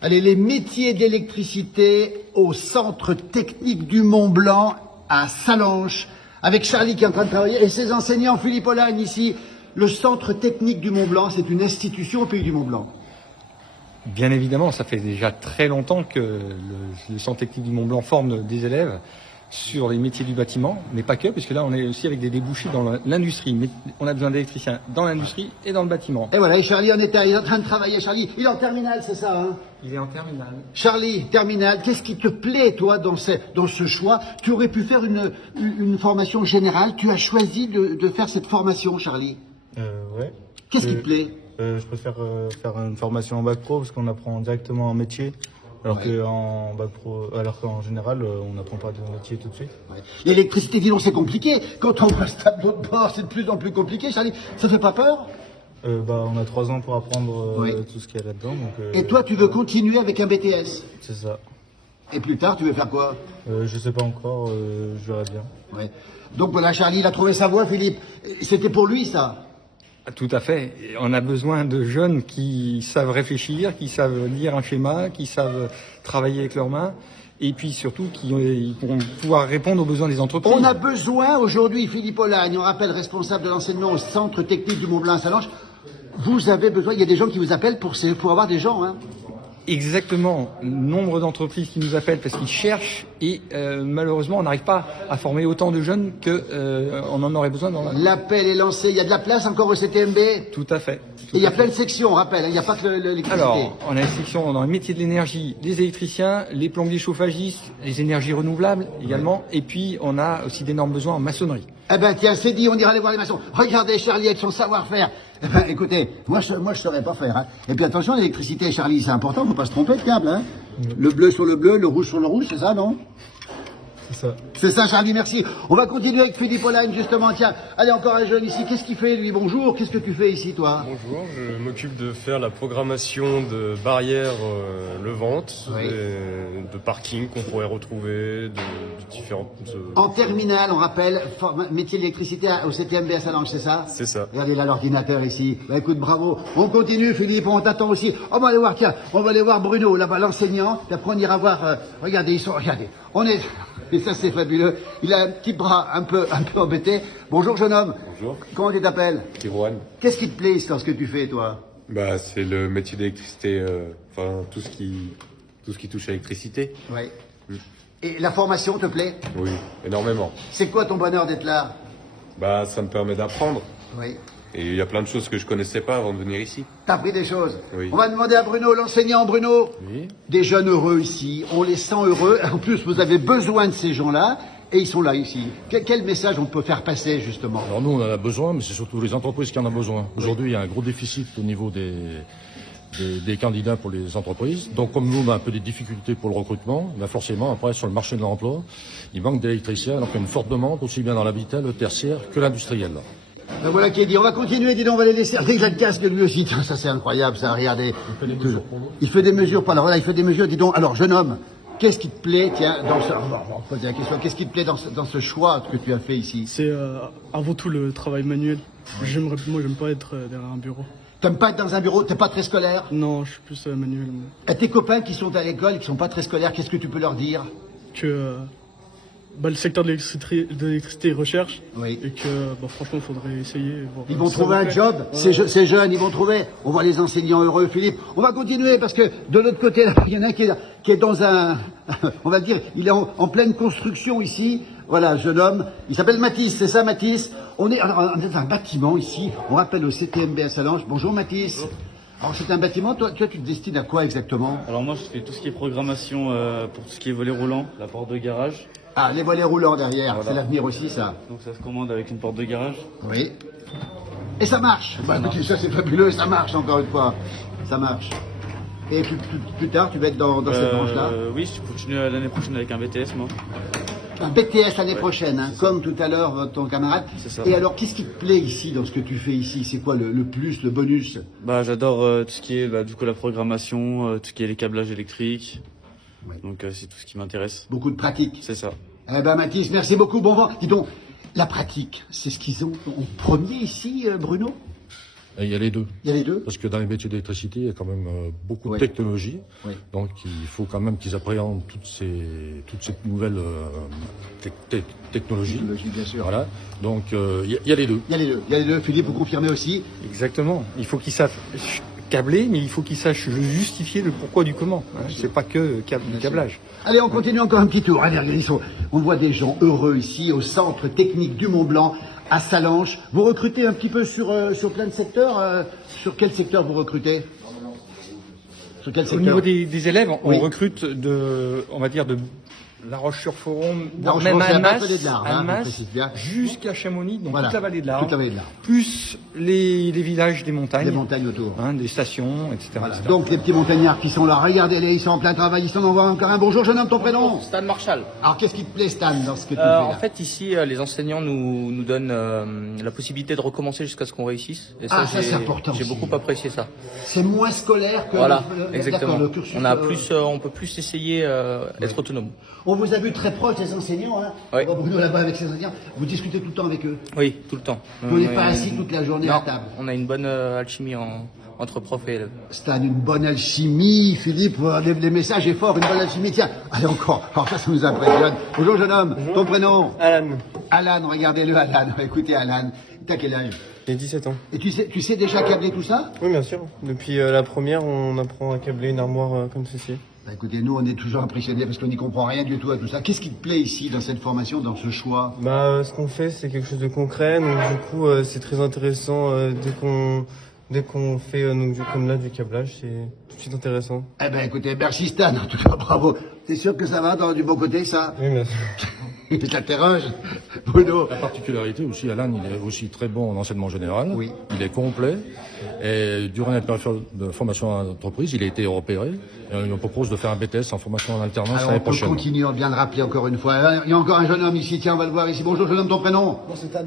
Allez, les métiers d'électricité au Centre technique du Mont-Blanc à Sallanches, avec Charlie qui est en train de travailler et ses enseignants, Philippe Olagne ici. Le Centre technique du Mont-Blanc, c'est une institution au pays du Mont-Blanc. Bien évidemment, ça fait déjà très longtemps que le Centre technique du Mont-Blanc forme des élèves sur les métiers du bâtiment, mais pas que, puisque là on est aussi avec des débouchés dans l'industrie. Mais on a besoin d'électriciens dans l'industrie et dans le bâtiment. Et voilà, et Charlie il est en train de travailler. Charlie, il est en terminale, c'est ça, hein? Il est en terminale. Charlie, terminale, qu'est-ce qui te plaît, toi, dans ce choix? Tu aurais pu faire une formation générale, tu as choisi de faire cette formation, Charlie. Ouais. Qu'est-ce qui te plaît? Je préfère faire une formation en bac pro parce qu'on apprend directement un métier, alors qu'en bac pro, alors qu'en général, on n'apprend pas de métier tout de suite. Ouais. L'électricité, dis donc, c'est compliqué. Quand on voit ce tableau de bord, c'est de plus en plus compliqué, Charlie. Ça fait pas peur? On a 3 ans pour apprendre tout ce qu'il y a là-dedans. Et toi, tu veux continuer avec un BTS? C'est ça. Et plus tard, tu veux faire quoi? Je sais pas encore, je verrai bien. Ouais. Donc voilà, Charlie, il a trouvé sa voie, Philippe. C'était pour lui, ça? Tout à fait. On a besoin de jeunes qui savent réfléchir, qui savent lire un schéma, qui savent travailler avec leurs mains, et puis surtout qui pourront pouvoir répondre aux besoins des entreprises. On a besoin aujourd'hui, Philippe Olagne, on rappelle responsable de l'enseignement au Centre technique du Mont-Blanc à Sallanches. Vous avez besoin, il y a des gens qui vous appellent pour avoir des gens, hein? Exactement. Nombre d'entreprises qui nous appellent parce qu'ils cherchent et malheureusement on n'arrive pas à former autant de jeunes qu'on en aurait besoin. L'appel est lancé, il y a de la place encore au CTMB? Tout à fait. Et il y a plein de sections, on rappelle, il n'y a pas que l'électricité. Alors, on a une section dans les métiers de l'énergie, les électriciens, les plombiers chauffagistes, les énergies renouvelables également, et puis on a aussi d'énormes besoins en maçonnerie. Eh ben tiens, c'est dit, on ira aller voir les maçons. Regardez Charlie avec son savoir-faire. Eh ben écoutez, moi je saurais pas faire. Hein. Et puis attention, l'électricité, Charlie, c'est important, faut pas se tromper de câble. Hein. Le bleu sur le bleu, le rouge sur le rouge, c'est ça, non? C'est ça. C'est ça, Charlie, merci. On va continuer avec Philippe Olagne, justement. Tiens, allez, encore un jeune ici. Qu'est-ce qu'il fait, lui? Bonjour, qu'est-ce que tu fais ici, toi? Bonjour, je m'occupe de faire la programmation de barrières levantes, de parking qu'on pourrait retrouver, de différentes... En terminale, on rappelle, métier d'électricité au CTMB à Sallanches, c'est ça? C'est ça. Regardez là l'ordinateur ici. Bah écoute, bravo. On continue, Philippe, on t'attend aussi. On va aller voir, tiens, on va aller voir Bruno, là-bas, l'enseignant. Puis après, on ira voir, regardez, on est... Et ça, c'est fabuleux. Il a un petit bras un peu embêté. Bonjour, jeune homme. Bonjour. Comment tu t'appelles? Kirouane. Qu'est-ce qui te plaît dans ce que tu fais, toi? Bah, c'est le métier d'électricité, enfin, tout ce qui touche à l'électricité. Oui. Et la formation te plaît? Oui, énormément. C'est quoi ton bonheur d'être là? Bah, ça me permet d'apprendre. Oui. Et il y a plein de choses que je connaissais pas avant de venir ici. T'as appris des choses? Oui. On va demander à Bruno, l'enseignant Bruno. Oui. Des jeunes heureux ici. On les sent heureux. En plus, vous avez besoin de ces gens-là. Et ils sont là ici. Quel message on peut faire passer, justement? Alors nous, on en a besoin, mais c'est surtout les entreprises qui en ont besoin. Aujourd'hui, il y a un gros déficit au niveau des candidats pour les entreprises. Donc comme nous, on a un peu des difficultés pour le recrutement, ben forcément, après, sur le marché de l'emploi, il manque d'électriciens. Donc il y a une forte demande, aussi bien dans l'habitat, le tertiaire que l'industriel. Ben voilà qui est dit. On va continuer, dis donc, on va les laisser. Regardez le casque de lui aussi. Tiens, ça c'est incroyable, ça, regardez. Il fait des mesures pour nous. Voilà, il fait des mesures, dis donc. Alors, jeune homme, qu'est-ce qui te plaît, tiens, dans ce... On va poser la question. Qu'est-ce qui te plaît dans ce choix que tu as fait ici? C'est avant tout le travail manuel. Moi, j'aime pas être derrière un bureau. T'aimes pas être dans un bureau? T'es pas très scolaire? Non, je suis plus manuel. Moi. Et tes copains qui sont à l'école, qui sont pas très scolaires, qu'est-ce que tu peux leur dire? Que le secteur de l'électricité recherche. Oui. Et que franchement, il faudrait essayer. Ils vont trouver un job, ces jeunes, ils vont trouver. On voit les enseignants heureux, Philippe. On va continuer parce que de l'autre côté, là, il y en a qui est dans un, on va dire, il est en pleine construction ici. Voilà, jeune homme. Il s'appelle Mathis, c'est ça, Mathis? On est dans un bâtiment ici. On rappelle au CTMB à Sallanches. Bonjour, Mathis. Bonjour. Alors, c'est un bâtiment. Toi, tu te destines à quoi exactement? Alors moi, je fais tout ce qui est programmation pour tout ce qui est volet roulant, la porte de garage. Ah, les volets roulants derrière, Voilà. c'est l'avenir aussi, ça. Donc ça se commande avec une porte de garage. Oui. Et ça marche. Écoutez, ça c'est fabuleux, ça marche encore une fois. Ça marche. Et plus tard, tu vas être dans cette branche-là. Oui, je continue l'année prochaine avec un BTS, moi. Un BTS l'année prochaine, hein, comme tout à l'heure ton camarade. C'est ça. Et alors, qu'est-ce qui te plaît ici, dans ce que tu fais ici? C'est quoi le plus, le bonus? Bah, j'adore tout ce qui est du coup la programmation, tout ce qui est les câblages électriques. Ouais. Donc c'est tout ce qui m'intéresse. Beaucoup de pratique. C'est ça. Eh ben Mathis, merci beaucoup, bon vent. Dis donc, la pratique, c'est ce qu'ils ont en premier ici, Bruno? Et il y a les deux. Il y a les deux. Parce que dans les métiers d'électricité, il y a quand même beaucoup Oui. de technologies. Oui. Donc il faut quand même qu'ils appréhendent toutes ces nouvelles technologies. Technologie, bien sûr. Voilà. Donc il y a les deux. Il y a les deux. Il y a les deux. Philippe, vous confirmez aussi? Exactement. Il faut qu'ils savent câbler, mais il faut qu'ils sachent justifier le pourquoi du comment. Hein. C'est pas que du câblage. Allez, on continue encore un petit tour. Allez, regardez, on voit des gens heureux ici au centre technique du Mont-Blanc, à Salanches. Vous recrutez un petit peu sur plein de secteurs. Sur quel secteur vous recrutez? Sur quel Au secteur? niveau des élèves, on Oui. recrute on va dire de La Roche-sur-Foron, La même Roche-sur-Foron, c'est la Annemasse, vallée de l'Arve, hein, on précise bien. jusqu'à Chamonix, donc Voilà, toute la vallée de l'Arve, toute la vallée de l'Arve. plus les villages des montagnes, Les montagnes autour. hein, des stations, etc. Voilà. etc. Donc les petits montagnards qui sont là, regardez-les, ils sont en plein travail, ils sont en voie encore un. Bonjour, jeune homme, ton prénom? Stan Marshall. Alors qu'est-ce qui te plaît, Stan, dans ce que tu fais là? En fait, ici, les enseignants nous donnent la possibilité de recommencer jusqu'à ce qu'on réussisse. Et Ah, ça, c'est important J'ai aussi. beaucoup apprécié ça. C'est moins scolaire que Voilà, d'accord, exactement. le cursus. On peut plus essayer être autonome. On vous a vu très proche des enseignants, hein. Oui. On va Bruno là-bas avec ses enseignants. Vous discutez tout le temps avec eux. Oui, tout le temps. Vous n'êtes pas assis toute la journée à Non, table. on a une bonne alchimie entre profs et élèves. Stan, une bonne alchimie, Philippe, les messages est fort, une bonne alchimie. Tiens, allez encore, alors ça nous impressionne. Bonjour jeune homme, ton prénom? Alan, Alan, regardez-le Alan, écoutez Alan, t'as quel âge? j'ai 17 ans. Et tu sais déjà câbler tout ça? Oui, bien sûr. Depuis la première, on apprend à câbler une armoire comme ceci. Bah, écoutez, nous on est toujours impressionnés parce qu'on n'y comprend rien du tout à tout ça. Qu'est-ce qui te plaît ici dans cette formation, dans ce choix? Ce qu'on fait, c'est quelque chose de concret. Donc, du coup, c'est très intéressant dès qu'on fait, comme là, du câblage. C'est tout de suite intéressant. Eh ben écoutez, merci Stan, en tout cas bravo. T'es sûr que ça va dans du bon côté ça? Oui, bien sûr. Je t'interroge, Bruno. La particularité aussi, Alan, il est aussi très bon en enseignement général. Oui. Il est complet. Et durant la période de formation en entreprise, il a été repéré. Et on lui propose de faire un BTS en formation en alternance Alors l'année on peut prochaine. continuer, on vient de rappeler encore une fois. Il y a encore un jeune homme ici, tiens, on va le voir ici. Bonjour jeune homme, ton prénom? Moi, c'est Dan.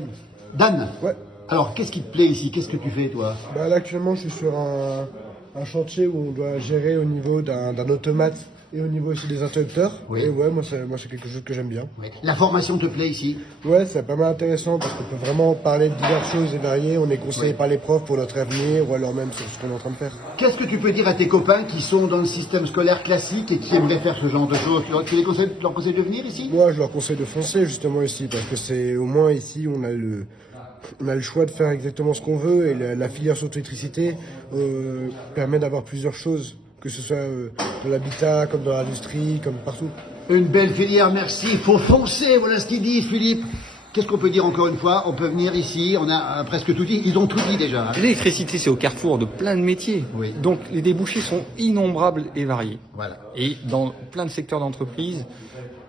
Dan? Ouais. Alors qu'est-ce qui te plaît ici? Qu'est-ce que tu fais toi? Là, actuellement, je suis sur un chantier où on doit gérer au niveau d'un automate et au niveau aussi des interrupteurs. Oui. Et ouais, moi, c'est quelque chose que j'aime bien. La formation te plaît ici? Ouais, c'est pas mal intéressant parce qu'on peut vraiment parler de diverses choses et variées. On est conseillé par les profs pour notre avenir ou alors même sur ce qu'on est en train de faire. Qu'est-ce que tu peux dire à tes copains qui sont dans le système scolaire classique et qui aimeraient faire ce genre de choses? Tu leur conseilles de venir ici? Moi, je leur conseille de foncer justement ici parce que c'est au moins ici, on a le choix de faire exactement ce qu'on veut et la filière sur l'électricité permet d'avoir plusieurs choses, que ce soit dans l'habitat, comme dans l'industrie, comme partout. Une belle filière, merci. Il faut foncer, voilà ce qu'il dit Philippe. Qu'est-ce qu'on peut dire encore une fois? On peut venir ici, on a presque tout dit. Ils ont tout dit déjà. Hein. L'électricité, c'est au carrefour de plein de métiers. Oui. Donc les débouchés sont innombrables et variés. Voilà. Et dans plein de secteurs d'entreprise,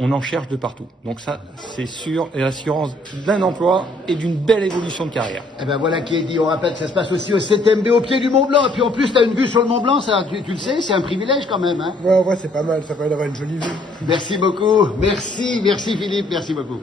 on en cherche de partout. Donc ça, c'est sûr, et l'assurance d'un emploi et d'une belle évolution de carrière. Eh ben voilà qui est dit. On rappelle que ça se passe aussi au 7MB au pied du Mont Blanc. Et puis en plus, tu as une vue sur le Mont Blanc, ça, tu le sais, c'est un privilège quand même. Hein. Ouais, c'est pas mal, ça permet d'avoir une jolie vue. Merci beaucoup. Merci Philippe, merci beaucoup.